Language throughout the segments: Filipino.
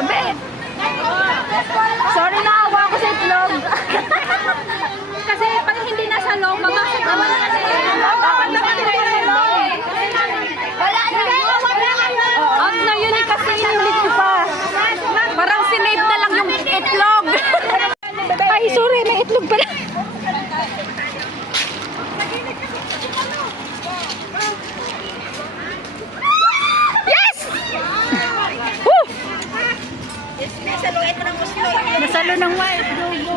gabi. Sorry na awa ko sa itlog. Kasi pag hindi nasa loob, mabasag naman kasi. Wala na. Out na yun eh kasi inulit ko pa. Parang sinave na lang yung itlog. Ay, sorry. May itlog pala. Yes! Woo! Nasalo ng wife. Go, go.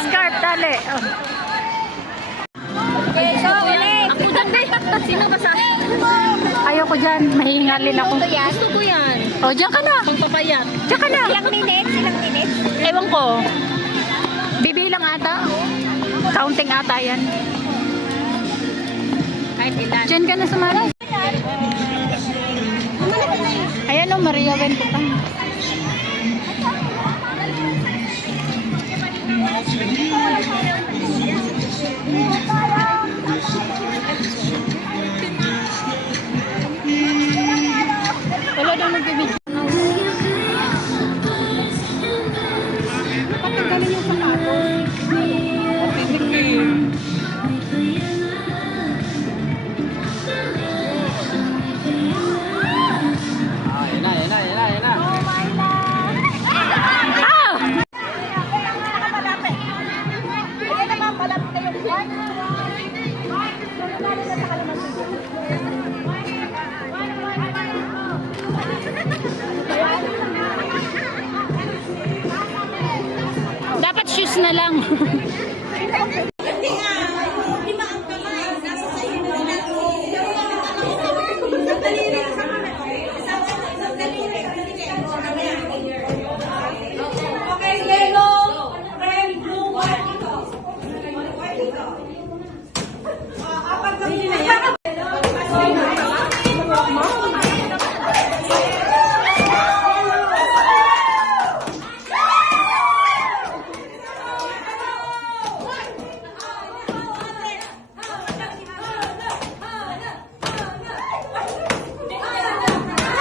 Scarf, dali. Oh. Okay, so ulit. Ako dyan, sino ba sa? Ayoko dyan. Mahingalin ako. Gusto ko yan. Oh, dyan ka na. Pangpapayat. Dyan ka na. Ilang minutes? Ewan ko. Bibilang ata. Counting ata yan. Kahit ilan. Dyan ka na sumara. Ayan o, Maria Wenputan. Wala daw nagbibigay. Patanggalin yung sapatos. Dapat shoes na lang.